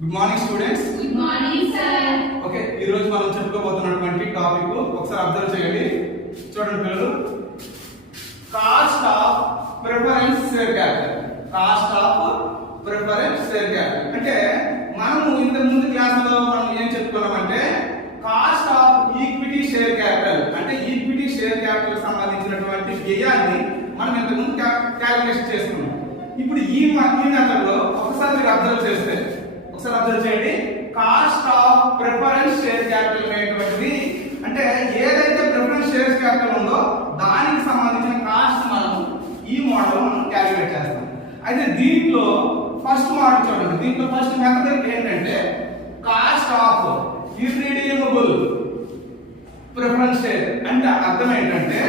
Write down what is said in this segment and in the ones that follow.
Good morning students. Good morning sir. Okay, ఈ రోజు మనం చెప్పుకోబోతున్నటువంటి టాపిక్ ఒకసారి అబ్జర్వ్ చేయండి. చూడండి పిల్లలు, cost of preference share capital. Cost of preference share capital అంటే మనము ఇంతకు ముందు క్లాసులో మనం ఏం చెప్పుకున్నామంటే cost of equity share capital అంటే ఈక్విటీ షేర్ క్యాపిటల్ సంబంధించినటువంటి వ్యయాన్ని మనం ఇంతకు ముందు క్యాలిక్యులేషన్ చేసుకున్నాం. ఇప్పుడు ఈ మెథడ్ లో ఒకసారి మీరు అబ్జర్వ్ చేయండి. Cost of preference share capital అనేటువంటిది అంటే ఏదైతే ప్రిఫరెన్స్ షేర్ క్యాపిటల్ ఉందో దానికి సంబంధించిన కాస్ట్ మనం ఈ మోడల్ మనం క్యాలిక్యులేట్ చేస్తాం. అయితే దీంట్లో ఫస్ట్ మోడల్ చూడండి. దీంట్లో ఫస్ట్ మెథడ్ ఏంటంటే కాస్ట్ ఆఫ్ ఇర్రిడీమబుల్ ప్రిఫరెన్స్ షేర్ అంటే అర్థం ఏంటంటే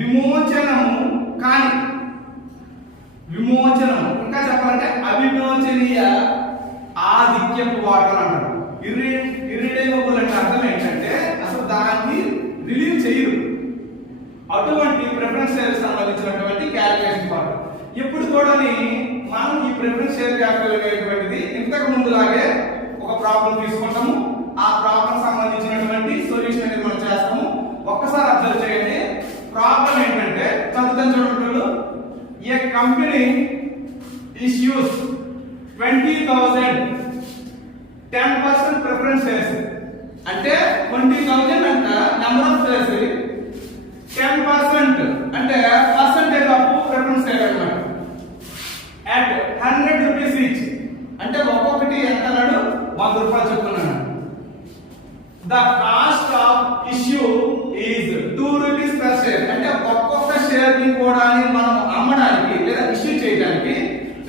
విమోచనము కాని, విమోచనము ఇంకా చెప్పాలంటే అవిమోచనీయ ఆధిక్యపు వాటా అంటారు. ఇర్రిడీమబుల్ అంటే అర్థం ఏంటంటే అసలు దాన్ని రిలీవ్ చేయరు. అటువంటి ప్రిఫరెన్స్ షేర్ సంబంధించినటువంటి క్యాలిక్యులేషన్ పార్ట్. ఎప్పుడు కూడా మనం ఈ ప్రిఫరెన్స్ షేర్ క్యాపిటల్ అనేటువంటిది ఇంతకు ముందులాగే ఒక ప్రాబ్లం తీసుకుంటాము. ఆ ప్రాబ్లం సంబంధించినటువంటి సొల్యూషన్ అనేది మనం చేస్తాము. ఒక్కసారి అబ్జర్వ్ చేయండి. ప్రాబ్లం ఏంటంటే చదువుతాను చూడండి. ఏ కంపెనీ ఇష్యూస్ 20,000 10% ప్రిఫరెన్స్ షేర్స్ అంటే 20,000 అంట నెంబర్ ఆఫ్ షేర్స్, 10% అంటే పర్సెంటేజ్ ఆఫ్ ప్రిఫరెన్స్ షేర్ అన్నమాట. అట్ 100 రూపీస్ ఈచ్ అంటే ఒక్కొక్కటి ఎంత అన్నాడు, 100 రూపాయలు చెప్తున్నాను. The cost of issue is 2 rupees per share అంటే ఒక్కొక్క షేర్ ని కూడా మనం అమ్మడానికి లేదా ఇష్యూ చేయడానికి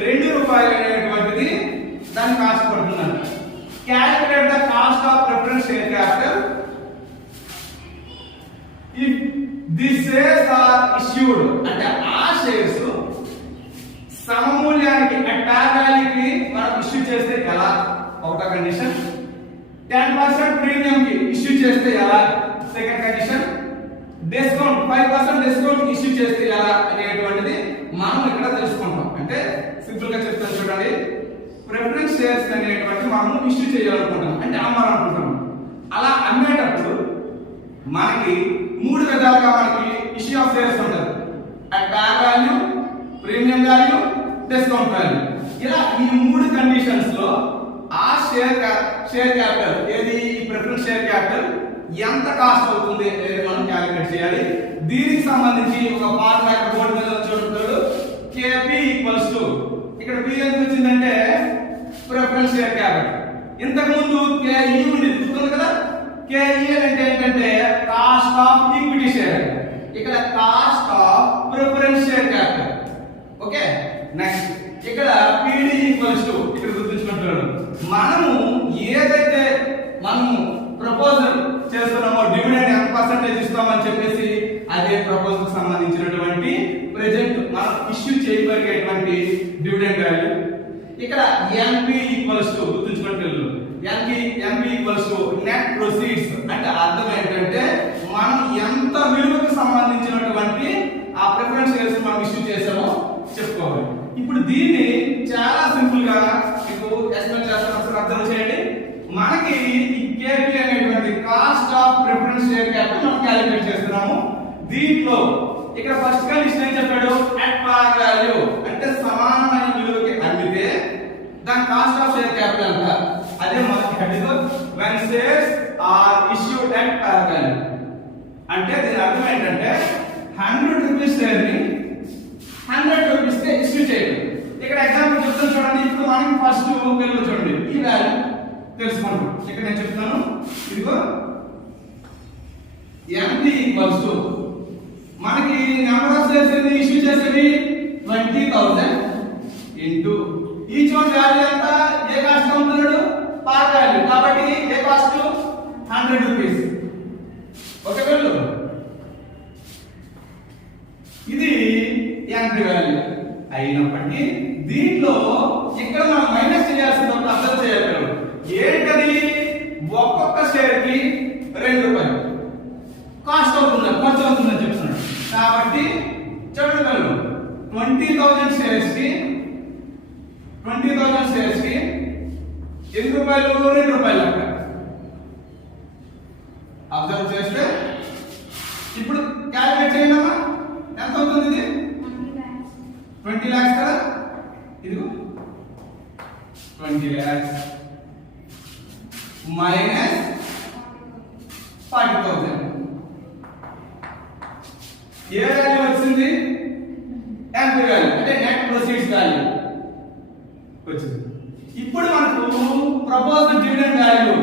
2 రూపాయలు అనేటువంటిది దాని కాస్ట్ పడుతుందంట. Calculate the cost of preference share capital if the shares are issued అంటే ఆ షేర్స్ సమమూల్యానికి అట్ వాల్యూకి మనం ఇష్యూ చేస్తే ఎలా, ఒకట కండిషన్. 10% ప్రీమియం కి ఇష్యూ చేస్తే ఎలా, second condition. Discount 5% discount issue చేస్తే ఎలా అనేటువంటిది మనం ఇక్కడ తెలుసుకుంటాం. అంటే సింపుల్ గా చెప్తాను చూడండి. ప్రిఫరెన్స్ షేర్స్ అనేటువంటి మనం ఇష్యూ చేయాలనుకుంటాం అంటే అమ్మాలనుకుంటాం. అలా అమ్మేటప్పుడు మనకి 3 విధాలుగా మనకి ఇష్యూ ఆఫ్ షేర్స్ ఉంటుంది. At value, premium value, discount value. ఇలా ఈ 3 కండిషన్స్ లో ఆ షేర్ క్యాపిటల్ ఏది ప్రిఫరెన్స్ షేర్ క్యాపిటల్ ఎంత కాస్ట్ అవుతుంది అనేది మనం క్యాలిక్యులేట్ చేయాలి. దీనికి సంబంధించి ఒక ఫార్ములా బోర్డు మీద చూడండి. KP ఈక్వల్స్ టు ఇక్కడ P ఎంత వచ్చిందంటే ప్రిఫరెన్స్ షేర్ క్యాపిటల్. ఇంతకు ముందు KE ఉండేది గుర్తుంది కదా. KE అంటే ఏంటంటే కాస్ట్ ఆఫ్ ఈక్విటీ షేర్, ఇక్కడ cost of preference share capital. Okay, next ఇక్కడ PD ఈక్వల్స్ టు ఇక్కడ గుర్తుంచుకుంటున్నాడు. మనము ఏదైతే మనము ప్రపోజల్ చేస్తున్నామో డివిడెండ్ ఎంత పర్సెంటేజ్ ఇస్తామని చెప్పేసి అదే ప్రపోజల్ సంబంధించినటువంటి ప్రెజెంట్ మనం ఇష్యూ చేయబోయేటువంటి డివిడెండ్ వాల్యూ. ఇక్కడ NP ఈక్వల్స్ టు గుర్తుంచుకుంటున్నాడు. NP equals to net proceeds అంటే అర్థం ఏంటంటే మనం ఎంత విలువకు సంబంధించినటువంటి ఆ ప్రిఫరెన్స్ షేర్స్ మనం ఇష్యూ చేసామో చెప్పుకోవాలి. ఇప్పుడు దీన్ని చాలా సింపుల్ గా మీకు ఎక్స్ప్లెయిన్ చేస్తాను. ఒకసారి అర్థం చేయండి. మనకి ఈ KP అనేటువంటి cost of preference share capital మనం క్యాలిక్యులేట్ చేస్తున్నాము. దీంట్లో ఇక్కడ ఫస్ట్ కండిషన్ ఏం చెప్పాడు, అట్ పార్ వాల్యూ అంటే సమానమైన విలువకి అమ్మితే దాని కాస్ట్ ఆఫ్ షేర్ క్యాపిటల్ అంట. అదే మనకి heading when shares are issued at par value అంటే దీని అర్థం ఏంటంటే 100 రూపీస్ షేర్ ని 100 రూపీస్ కి ఇష్యూ చేయాలి. ఇక్కడ ఎగ్జాంపుల్ చెప్తాను చూడండి. ఇప్పుడు మనకి ఫస్ట్ విలువ చూడండి, ఈ వాల్యూ తెలుసుకుంటాం. ఇక్కడ నేను చెప్తున్నాను, ఇదిగో NP ఈక్వల్స్ టు మనకి నెంబర్ ఆఫ్ షేర్స్ ని ఇష్యూ చేసేవి 20,000 ఇంటూ ఈచ్ వన్ వాల్యూ ఎంత, ఏ కాస్ట్ అమ్ముతున్నాడు, పార్ వాల్యూ కాబట్టి ఏ కాస్ట్ 100 రూపీస్. ఓకే వెళ్ళు, ఇది NP వాల్యూ అయినప్పటికీ దీంట్లో ఇక్కడ మనం మైనస్ చేయాల్సిన అర్థం చేయాలి. ఏంటది, ఒక్కొక్క షేర్ కి 2 రూపాయలు కాస్ట్ అవుతుంది, ఖర్చు అవుతుందని చెప్తున్నాడు. కాబట్టి చూడండి, 20,000 షేర్స్ కి ఎన్ని రూపాయలు? 2 రూపాయలు లెక్క. అబ్జర్వ్ చేస్తే ఇప్పుడు క్యాలిక్యులేట్ చేయండమ్మా. ఎంత అవుతుంది ఇది? 20 lakhs కదా. ఇదిగో 20 lakhs మైనస్ 40,000. ఏ వాల్యూ వచ్చింది? ఎంపీ వాల్యూ అంటే నెట్ ప్రొసీడ్స్ వాల్యూ వచ్చింది. ఇప్పుడు మనకు ప్రపోజ్డ్ డివిడెండ్ వాల్యూ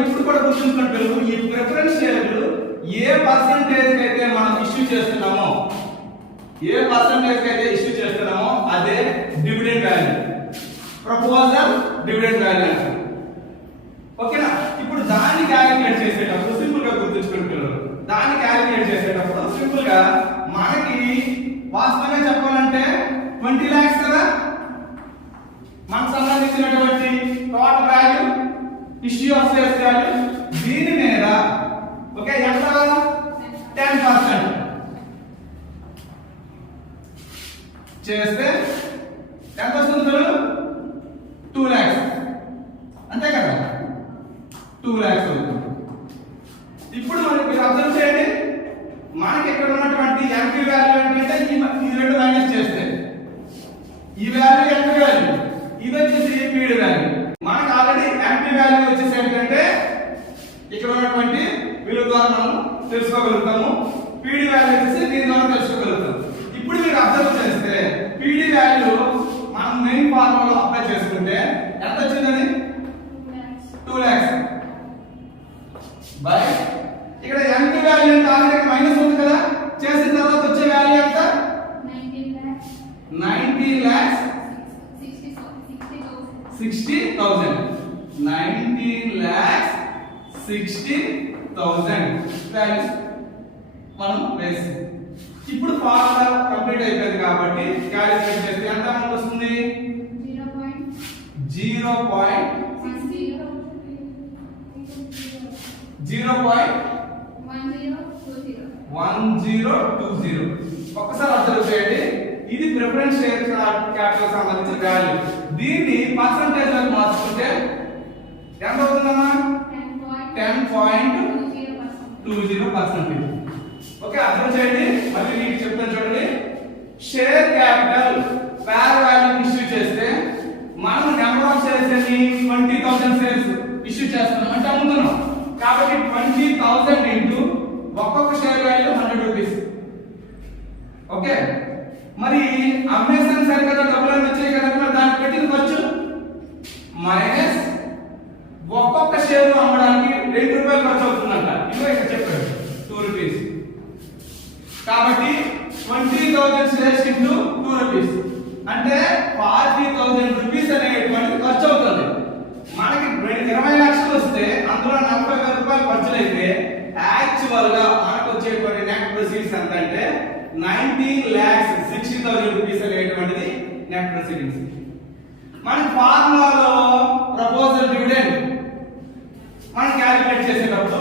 ఎప్పుడు కూడా గుర్తుంచుకుంటారు. ఈ ప్రిఫరెన్స్ షేర్లు ఏ పర్సెంటేజ్ అయితే మనం ఇష్యూ చేస్తున్నామో అదే dividend value, proposal dividend value అంటారు. ఓకేనా? ఇప్పుడు దాన్ని క్యాలిక్యులేట్ చేసేటప్పుడు సింపుల్ గా గుర్తుంచుకుంటారు. దాన్ని క్యాలిక్యులేట్ చేసేటప్పుడు సింపుల్ గా మనకి వాస్తవంగా చెప్పాలంటే 20 lakhs కదా మనకు సంబంధించినటువంటి total value, issue of shares value. దీని మీద ఓకే ఎంత? 10% చేస్తే ఎంత వస్తుంది? 2 lakhs అంతే కదా. 2 lakhs అవుతుంది. ఇప్పుడు మీరు అబ్జర్వ్ చేయండి, మనకి ఇక్కడ ఉన్నటువంటి ఎంపీ వాల్యూ ఏంటంటే ఈ రెండు మైనస్ చేస్తే ఈ వాల్యూ ఎంపీ వాల్యూ, ఇది వచ్చేసి పీడీ వాల్యూ. మనకు ఆల్రెడీ ఎంపీ వాల్యూ వచ్చేసి ఏంటంటే ఇక్కడ ఉన్నటువంటి విలువ ద్వారా మనం తెలుసుకోగలుగుతాము. పీడీ వాల్యూ వచ్చేసి దీని ద్వారా తెలుసుకోగలుగుతాం. ఇప్పుడు మీరు అబ్జర్వ్ చేస్తే పీడీ వాల్యూ మనం మెయిన్ ఫార్ములాలో అప్లై చేసుకుంటే ఎంత వచ్చిందని? 2 lakhs బై ఇక్కడ ఎంపీ వాల్యూ అంటే ఆల్రెడీ మైనస్ ఉంది కదా, చేసిన తర్వాత వచ్చే వాల్యూ ఎంత? 19 lakhs 60,000. 19 lakhs 60,000 వాల్యూస్ మనం వేసి ఇప్పుడు ఫార్ములా కంప్లీట్ అయిపోయింది కాబట్టి క్యాలిక్యులేట్ చేస్తే ఎంత అమౌంట్ వస్తుంది? 0.1020. ఒక్కసారి అబ్జర్వ్ చేయండి, ఇది ప్రిఫరెన్స్ షేర్ క్యాపిటల్ సంబంధించిన వాల్యూ. దీన్ని పర్సంటేజ్ లో మార్చుకుంటే ఎంత అవుతుందమ్మా? 10.20%. ఓకే అబ్జర్వ్ చేయండి, మళ్ళీ మీకు చెప్తాను చూడండి. Share capital fair value issue చేస్తే మనం నెంబర్ ఆఫ్ షేర్స్ ని 20,000 షేర్స్ ఇష్యూ చేస్తున్నాం అంటే అమ్ముతున్నాం కాబట్టి 20,000 ఇంటూ ఒక్కొక్క షేర్ వాల్యూ 100 రూపీస్. ఓకే మరి అమ్మేసాను సరే కదా, డబ్బులు వచ్చాయి కదా, మరి దానికి పెట్టిన ఖర్చు మైనస్ ఒక్కొక్క షేర్ అమ్మడానికి 2 రూపాయలు ఖర్చు అవుతుందంట. ఇదిగో ఇక్కడ చెప్పాడు 2 రూపీస్. కాబట్టి 20,000 షేర్స్ ఇంటూ 2 రూపీస్ అంటే 40,000 రూపీస్ అనేటువంటి ఖర్చు అవుతుంది. మనకి 20 లక్షలు వస్తే అందులో 40,000 రూపాయలు ఖర్చులు అయితే యాక్చువల్ గా మనకు వచ్చేటువంటి నెట్ ప్రొసీడ్స్ ఎంత అంటే 19,60,000 రూపీస్ అనేటువంటిది నెట్ ప్రొసీడింగ్స్. మన ఫార్ములాలో ప్రపోజల్ డివిడెండ్ మనం క్యాలిక్యులేట్ చేసేటప్పుడు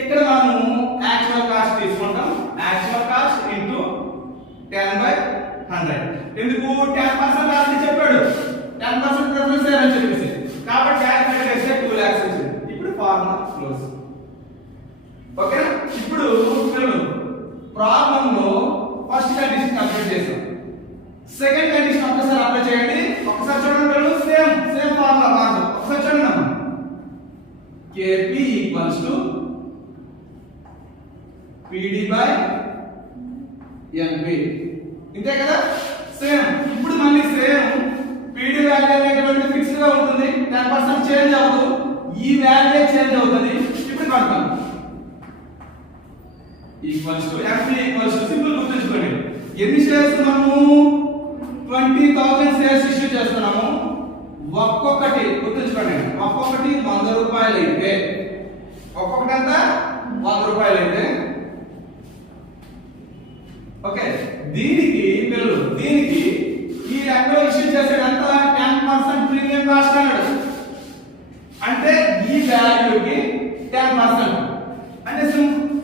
ఇక్కడ మనము యాక్చువల్ కాస్ట్ తీసుకుంటాం. Actual cost into 10/100. ఎందుకు 10% ఆల్రెడీ చెప్పాడు, 10% ప్రిఫరెన్స్ షేర్ అని చెప్పేసి, కాబట్టి క్యాలిక్యులేట్ చేస్తే 2 lakhs వచ్చింది. ఇప్పుడు ఫార్ములా క్లోజ్. ఓకే ఇప్పుడు ప్రాబ్లం లో ఫస్ట్ కండిషన్ కంప్లీట్ చేసాం. సెకండ్ కండిషన్ ఒకసారి అప్లై చేయండి. ఒకసారి చూడండి, సేమ్ ఫార్ములా కాదు. ఒకసారి చూడండి అమ్మా. KP equals to PD by NP. ఇంతే కదా, సేమ్. ఇప్పుడు మళ్ళీ సేమ్ PD వాల్యూ అనేటువంటి ఫిక్స్డ్ గా ఉంటుంది, 10% చేంజ్ అవ్వదు. ఈ వాల్యూ చేంజ్ అవుతుంది. ఇప్పుడు కడతాం equals to NP equals to simple గుర్తుంచుకోండి. ఎన్ని షేర్స్ మనము 20,000 షేర్స్ ఇష్యూ చేస్తున్నాము. ఒక్కొక్కటి గుర్తుంచుకోండి, ఒక్కొక్కటి 100 రూపాయలు అయితే ఒక్కొక్కటి ఎంత 100 రూపాయలు అయితే ఓకే దీనికి పిల్లలు దీనికి ఈ లెక్కలో ఇష్యూ చేసేదంత 10% ప్రీమియం కాస్ట్ అన్నాడు. అంటే ఈ వాల్యూకి 10% అంటే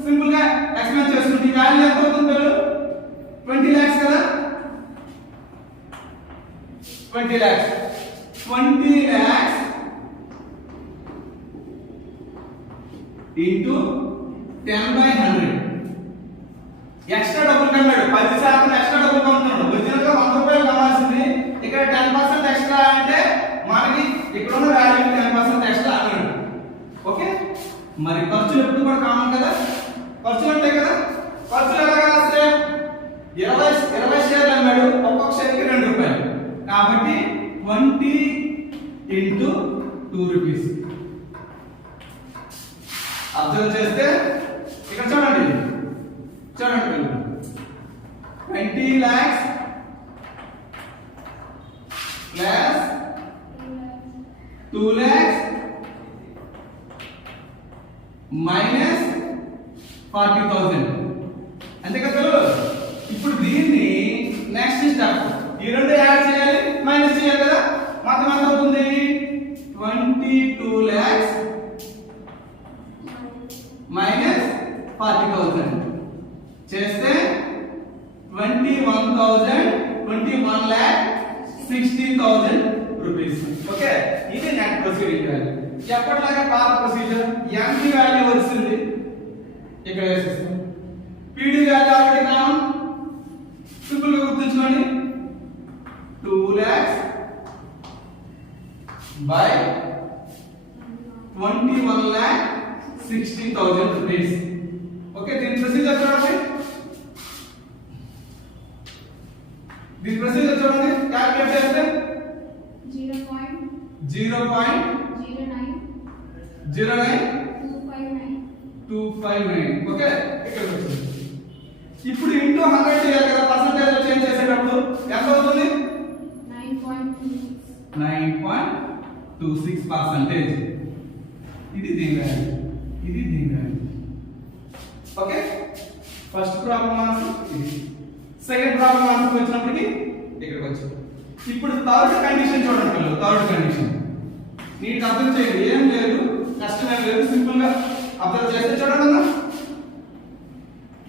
సింపుల్ గా ఎక్స్ప్లెయిన్ చేసుకుంటే ఈ వాల్యూ ఎంత అవుతుంది పిల్లలు? 20 lakhs కదా. 20 lakhs 20 ఇంటూ 10/100 ఎక్స్ట్రా డబ్బులు కమ్మాడు 10% ఎక్స్ట్రా డబ్బులు కమ్ముతున్నాడు ఒరిజినల్ గా 100 రూపాయలు కమ్మాల్సింది ఇక్కడ 10% ఎక్స్ట్రా అంటే మనకి ఇక్కడ ఉన్న వాల్యూ 10% ఎక్స్ట్రా అన్నాడు ఓకే మరి ఖర్చులు ఎప్పుడు కూడా కామన్ కదా ఖర్చులు ఉంటాయి కదా ఖర్చులు ఎలాగా వస్తే 20 షేర్లు అన్నాడు ఒక్కొక్క షేర్కి 2 రూపాయలు కాబట్టి 20 ఇంటూ 2 రూపీస్ అబ్జర్వ్ చేస్తే ఇక్కడ చూడండి 20 lakhs plus 2 lakhs minus 40,000 అంతే కదా ఇప్పుడు దీన్ని నెక్స్ట్ స్టెప్ ఈ రెండు యాడ్ చేయాలి మైనస్ చేయాలి కదా మొత్తం ఎంత అవుతుంది 22 lakhs minus 40,000 చేస్తే 21,60,000 రూపీస్ ఓకే ఇది నెట్ ప్రొసీడింగ్ వాల్యూ ఎప్పటిలాగా పాత ప్రొసీజర్ ఎంపీ వాల్యూ వచ్చింది ఇక్కడ వేసేస్తాం PD value already common simple గా గుర్తుంచుకోండి 2 lakhs by 21,60,000 రూపీస్ ఓకే దీని ప్రొసీజర్ చూడండి క్యాల్కులేట్ చేస్తే 0.00929 ఓకే ఇక్కడ వచ్చింది ఇప్పుడు ఇంటూ 100 చేయాలి కదా పర్సెంటేజ్ చేంజ్ చేసేటప్పుడు ఎంత అవుతుంది 9.26% ఇది దీని value okay first problem answer ఇది సెకండ్ ప్రాబ్లం ఆన్సర్ వచ్చినప్పటికి ఇక్కడికి వచ్చాం ఇప్పుడు థర్డ్ కండిషన్ చూడండి పిల్లలు థర్డ్ కండిషన్ నీట్ అర్థం చేయండి ఏం లేదు కష్టమేం లేదు సింపుల్ గా అబ్జర్వ్ చేస్తే చూడండి అన్న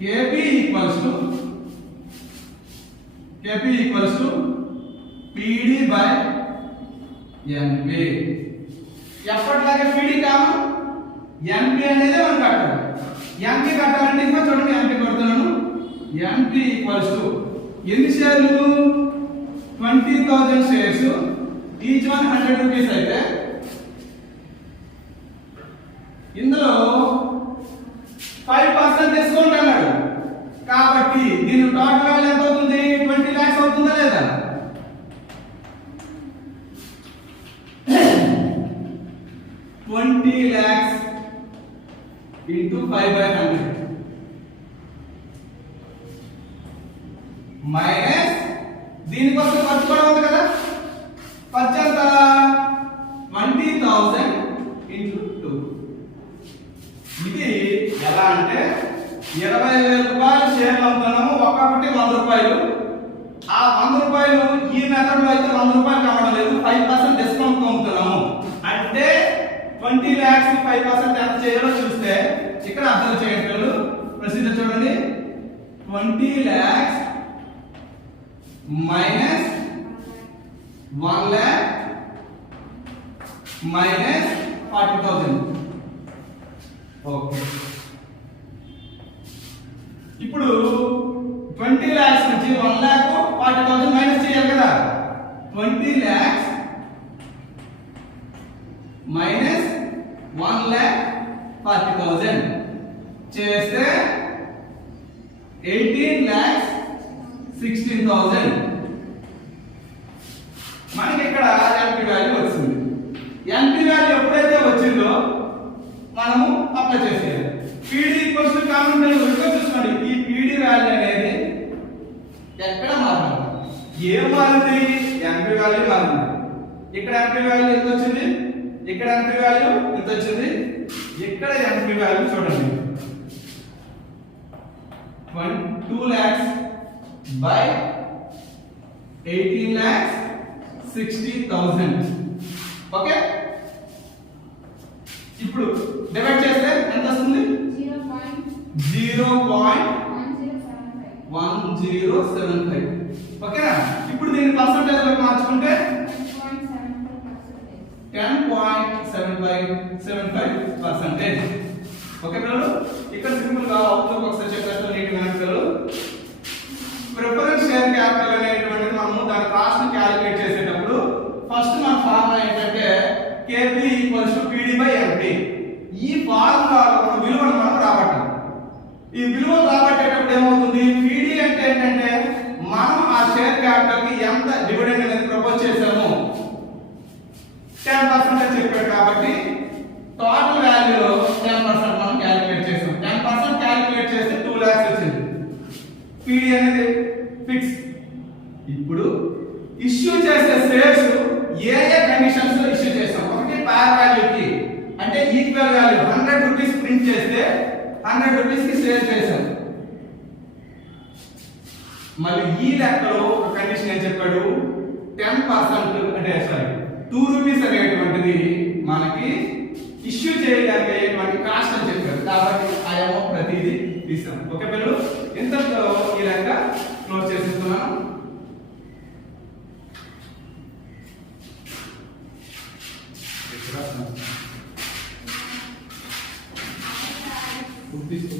KP equals to PD by NP ఎప్పటిలాగే PD కామన్ NP అనేది మనం కట్టాలి NP కట్టాలంటే ఇంకా చూడండి NP కొడుతున్నాను NP ఈక్వల్స్ టు ఎన్ని షేర్లు 20,000 షేర్స్ ఈచ్ వన్ 100 రూపీస్ అయితే ఇందులో 5% డిస్కౌంట్ అన్నాడు కాబట్టి దీని టోటల్ వాల్యూ ఎంత అవుతుంది 20 lakhs అవుతుందా లేదా 20 lakhs into 5/100 మైనస్ దీనికోసం ఖర్చు కూడా ఉంది కదా ఖర్చు ఎంత 20,000 into 2 ఇది ఎలా అంటే 20,000 రూపాయలు షేర్లు అమ్ముతున్నాము ఒక్కొక్కటి 100 రూపాయలు ఆ 100 రూపాయలు ఈ మెథడ్ లో అయితే 100 రూపాయలు కావడం లేదు 5% డిస్కౌంట్ అమ్ముతున్నాము అంటే 20 lakhs కి 5% ఎంత చేయాలో చూస్తే ఇక్కడ అబ్జర్వ్ చేయండి ప్రొసీజర్ చూడండి 20 lakhs minus 1 lakh minus 40,000 okay ఇప్పుడు 20 lakhs నుంచి 1 lakh 40,000 మైనస్ చేయాలి కదా 20 lakhs minus 1 lakh 40,000 చేస్తే 18,16,000 మనకి ఇక్కడ ఎంపీ వాల్యూ వచ్చింది ఎంపీ వాల్యూ ఎప్పుడైతే వచ్చిందో మనము అప్లై చేసేయాలి PD equals to common value చూసుకోండి ఈ పీడీ వాల్యూ అనేది ఎక్కడ మారింది ఏం మారింది ఎంపీ వాల్యూ మారింది ఇక్కడ ఎంపీ వాల్యూ ఎంత వచ్చింది ఇక్కడ ఎంపీ వాల్యూ ఎంత వచ్చింది ఇక్కడ ఎంపీ వాల్యూ చూడండి 2 lakhs by 18,60,000 ఓకే ఇప్పుడు డివైడ్ చేస్తే ఎంత వస్తుంది 0.1075 ఓకేనా ఇప్పుడు దీన్ని పర్సెంటేజ్ లోకి మార్చుకుంటే 10.75% ఓకే పిల్లలు, ఇక్కడ సింపుల్ గా అవుట్లుక్ ఒకసారి చెప్పేస్తాను నీట్ గా పిల్లలు. ప్రిఫరెన్స్ షేర్ క్యాపిటల్ అనేటువంటిది మనము దాని కాస్ట్ ని క్యాలిక్యులేట్ చేసేటప్పుడు ఫస్ట్ మన ఫార్ములా ఏంటంటే KP = PD/MT. ఈ ఫార్ములాలో మన విలువను మనం రాబట్టాలి. ఈ విలువను రాబట్టేటప్పుడు ఏమవుతుంది, PD అంటే ఏంటంటే మనం ఆ షేర్ క్యాపిటల్ కి ఎంత డివిడెండ్ అనేది ప్రపోజ్ చేసాము 10% అని చెప్పాడు కాబట్టి టోటల్ వాల్యూలో 10% మనం క్యాలిక్యులేట్ చేసాం. 10% క్యాలిక్యులేట్ చేస్తే 2 lakhs వచ్చింది. PD అనేది ఫిక్స్. ఇప్పుడు ఇష్యూ చేసే షేర్స్ ఏ కండిషన్స్ లో ఇష్యూ చేస్తాం. ఒకటి పార్ వాల్యూకి అంటే ఈక్వల్ వాల్యూ 100 రూపీస్ ప్రింట్ చేస్తే 100 రూపీస్ కి సేల్ చేసాం. మళ్ళీ ఈ లెక్కలో ఒక కండిషన్ ఏం చెప్పాడు, 10% అంటే సారీ 2 రూపీస్ అనేటువంటిది మనకి ఇష్యూ చేయడానికి అయ్యేటువంటి కాస్ట్ అని చెప్పారు. కాబట్టి ఆ అమౌంట్ ప్రతిదీ తీసాం. ఓకే పిల్లలు, ఇంతతో ఈ లెక్క క్లోజ్ చేసేస్తున్నాను. తీసుకో